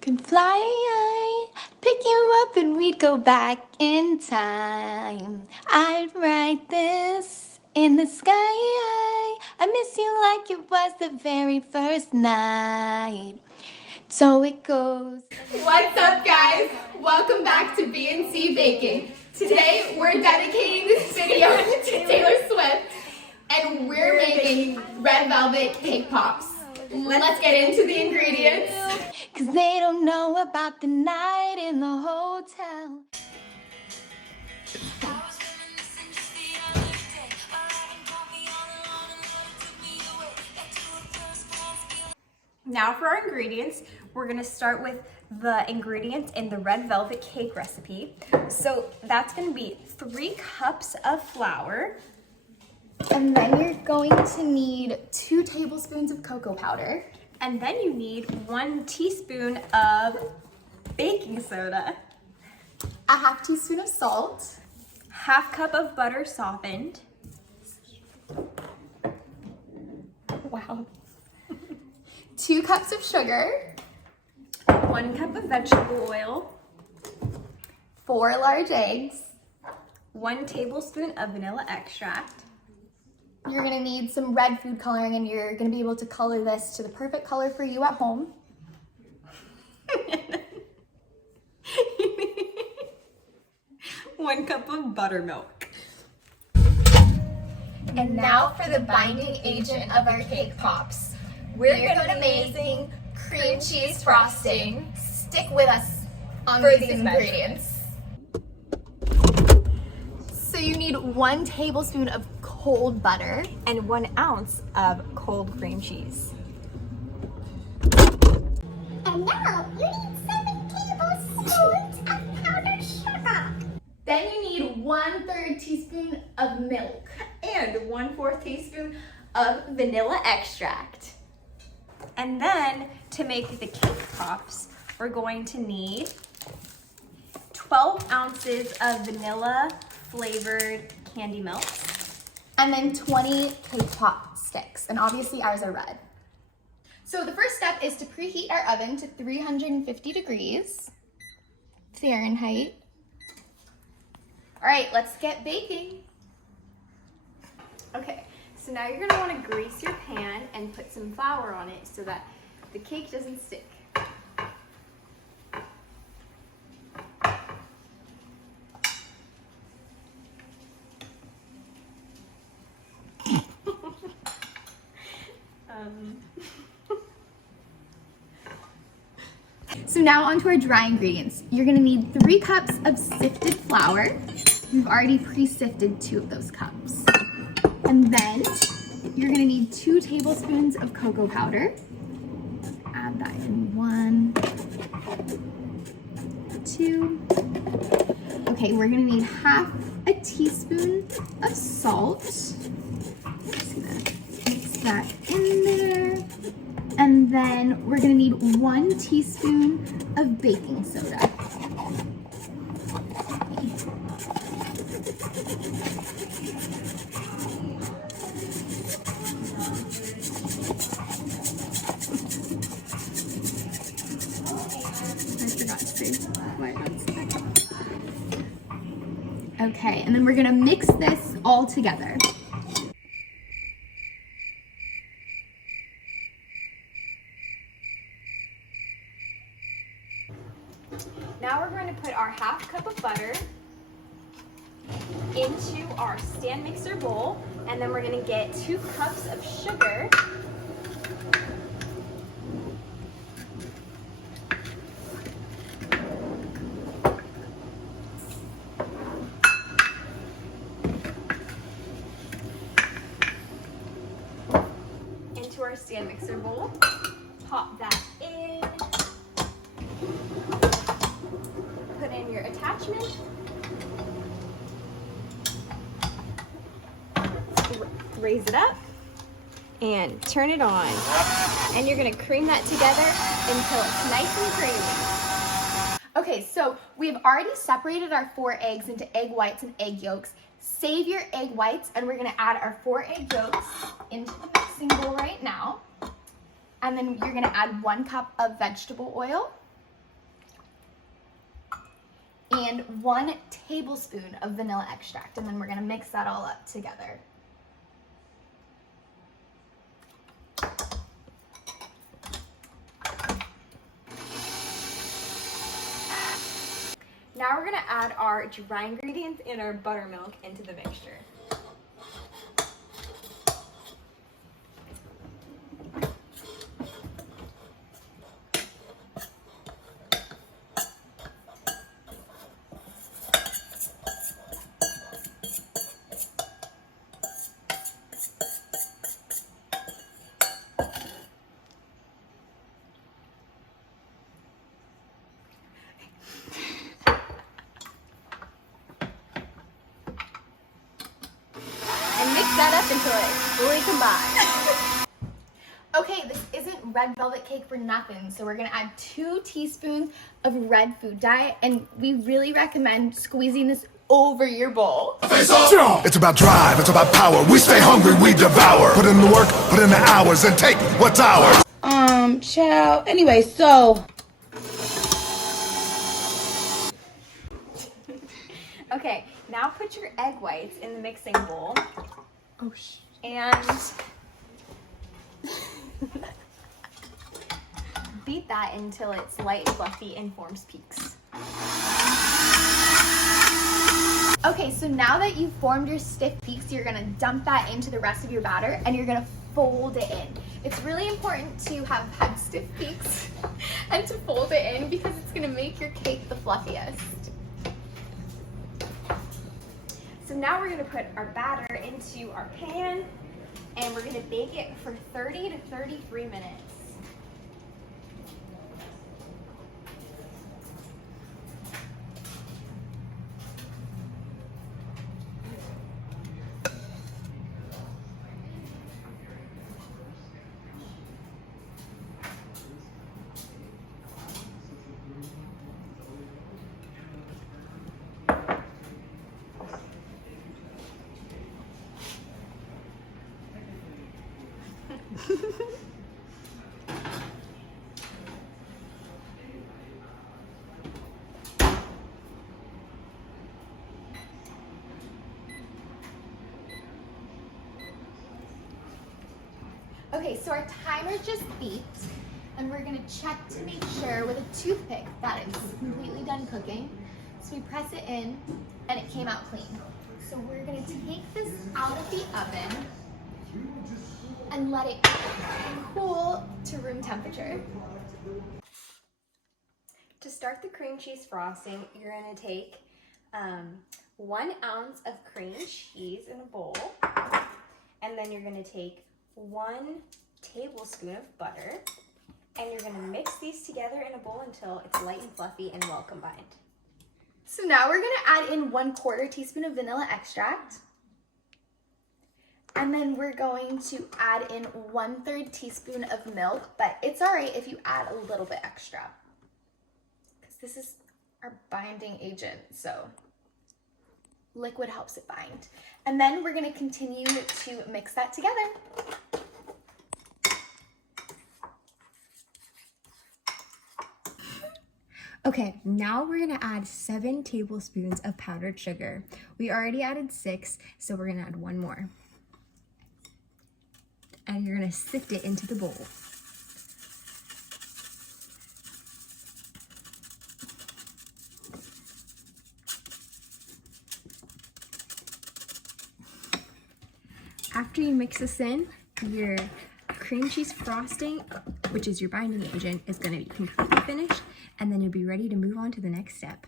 Could fly, pick you up and we'd go back in time. I'd write this in the sky. I miss you like it was the very first night. So it goes. What's up, guys? Welcome back to B&C Baking. Today we're dedicating this video to Taylor Swift, and we're making red velvet cake pops. Let's get into the ingredients. Cause they don't know about the night in the hotel. Now for our ingredients, we're gonna start with the ingredients in the red velvet cake recipe. So that's gonna be 3 cups of flour. And then you're going to need 2 tablespoons of cocoa powder. And then you need 1 teaspoon of baking soda, a half teaspoon of salt, half cup of butter softened. wow, 2 cups of sugar, 1 cup of vegetable oil, 4 large eggs. 1 tablespoon of vanilla extract. You're gonna need some red food coloring, and you're gonna be able to color this to the perfect color for you at home. 1 cup of buttermilk. And now for the binding agent of our cake pops. We're gonna be making cream cheese frosting. Stick with us for these ingredients. So you need 1 tablespoon of cold butter And 1 ounce of cold cream cheese. And now you need 7 tablespoons of powdered sugar. Then you need 1/3 teaspoon of milk. And 1/4 teaspoon of vanilla extract. And then to make the cake pops, we're going to need 12 ounces of vanilla flavored candy melt. And then 20 cake pop sticks. And obviously ours are red. So the first step is to preheat our oven to 350 degrees Fahrenheit. All right, let's get baking. Okay, so now you're gonna wanna grease your pan and put some flour on it so that the cake doesn't stick. So now onto our dry ingredients. You're gonna need 3 cups of sifted flour. We've already pre-sifted 2 of those cups. And then you're gonna need 2 tablespoons of cocoa powder. Add that in 1, 2. Okay, we're gonna need half a teaspoon of salt. Mix that in there. And then we're gonna need 1 teaspoon of baking soda. Okay, and then we're gonna mix this all together. Now we're going to put our half cup of butter into our stand mixer bowl, and then we're going to get 2 cups of sugar. Into our stand mixer bowl. Pop that in. Put in your attachment. Raise it up and turn it on. And you're gonna cream that together until it's nice and creamy. Okay, so we've already separated our 4 eggs into egg whites and egg yolks. Save your egg whites, and we're gonna add our 4 egg yolks into the mixing bowl right now. And then you're gonna add 1 cup of vegetable oil. and 1 tablespoon of vanilla extract, and then we're gonna mix that all up together. Now we're gonna add our dry ingredients and our buttermilk into the mixture. And mix that up until it's fully combined. Okay, this isn't red velvet cake for nothing, so we're gonna add 2 teaspoons of red food dye, and we really recommend squeezing this over your bowl. It's about drive, it's about power. We stay hungry, we devour. Put in the work, put in the hours, and take what's ours. Child. Anyway, so. Okay, now put your egg whites in the mixing bowl. Oh, And beat that until it's light and fluffy and forms peaks. Okay, so now that you've formed your stiff peaks, you're gonna dump that into the rest of your batter and you're gonna fold it in. It's really important to have had stiff peaks and to fold it in because it's gonna make your cake the fluffiest. So now we're gonna put our batter into our pan and we're gonna bake it for 30 to 33 minutes. Okay, so our timer just beeped and we're gonna check to make sure with a toothpick that it's completely done cooking. So we press it in and it came out clean. So we're gonna take this out of the oven and let it cool to room temperature. To start the cream cheese frosting, you're gonna take 1 ounce of cream cheese in a bowl, and then you're gonna take 1 tablespoon of butter, and you're gonna mix these together in a bowl until it's light and fluffy and well combined. So now we're gonna add in 1/4 teaspoon of vanilla extract. And then we're going to add in 1/3 teaspoon of milk, but it's all right if you add a little bit extra. Because this is our binding agent, so liquid helps it bind. And then we're gonna continue to mix that together. Okay, now we're gonna add 7 tablespoons of powdered sugar. We already added 6, so we're gonna add 1 more. And you're gonna sift it into the bowl. After you mix this in, your cream cheese frosting, which is your binding agent, is gonna be completely finished, and then you'll be ready to move on to the next step.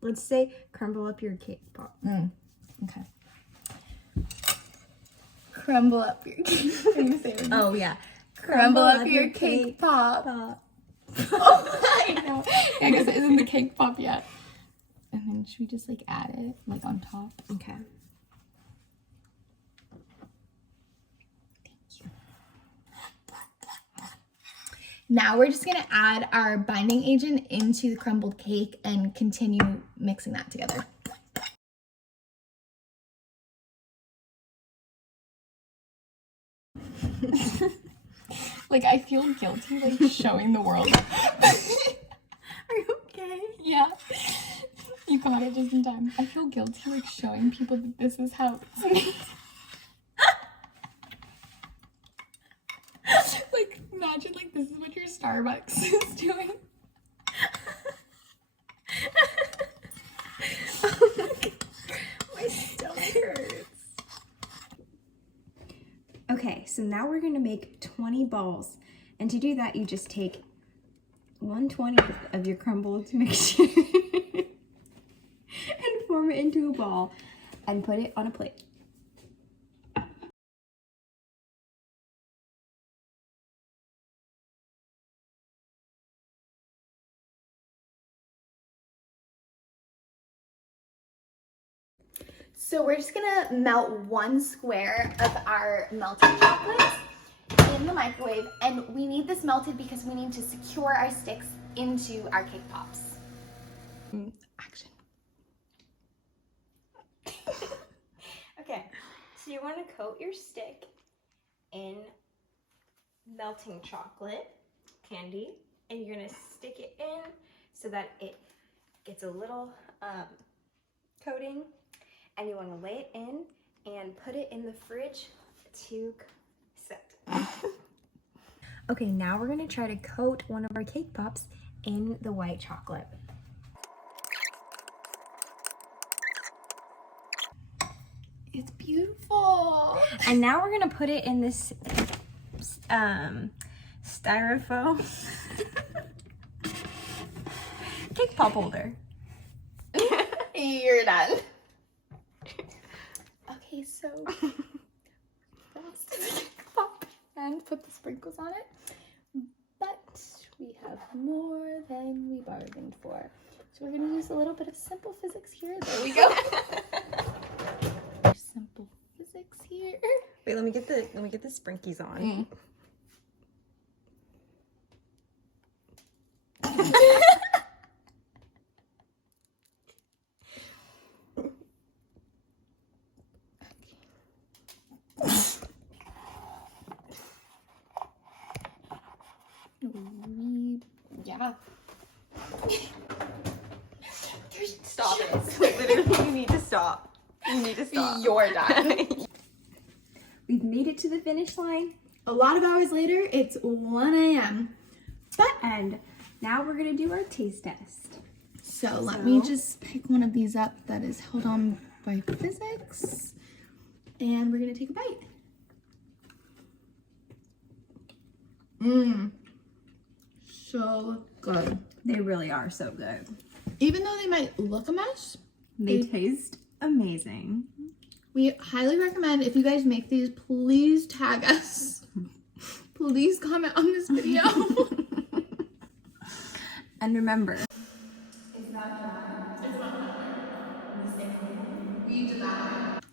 Let's say crumble up your cake pop. Okay. Crumble up your cake. What are you saying? Oh yeah. Crumble up your cake pop. Oh, I know. Yeah, because it isn't the cake pop yet. And then should we just like add it like on top? Okay. Now we're just gonna add our binding agent into the crumbled cake and continue mixing that together. Like I feel guilty like showing the world. Are you okay? Yeah. You got it just in time. I feel guilty like showing people that this is how it's made. Like imagine like this is what your Starbucks is doing. My stomach hurts. Okay, so now we're gonna make 20 balls. And to do that, you just take 1/20 of your crumbled mixture and form it into a ball and put it on a plate. So we're just gonna melt 1 square of our melted chocolate in the microwave, and we need this melted because we need to secure our sticks into our cake pops. Action. Okay, so you want to coat your stick in melting chocolate candy, and you're gonna stick it in so that it gets a little coating, and you want to lay it in and put it in the fridge to set. Okay, now we're gonna try to coat one of our cake pops in the white chocolate. It's beautiful. And now we're gonna put it in this styrofoam cake pop holder. You're done. Okay, so frost the cake pop and put the sprinkles on it. But we have more than we bargained for. So we're gonna use a little bit of simple physics here. There we go. Simple physics here. Wait, let me get the sprinkies on. Yeah. Stop it. Literally, you need to stop. You need to stop. You're done. We've made it to the finish line. A lot of hours later, it's 1 a.m. And now we're gonna do our taste test. So let me just pick one of these up that is held on by physics. And we're gonna take a bite. So good. They really are so good. Even though they might look a mess, They taste amazing. we highly recommend if you guys make these, please tag us. Please comment on this video. And remember, We did that.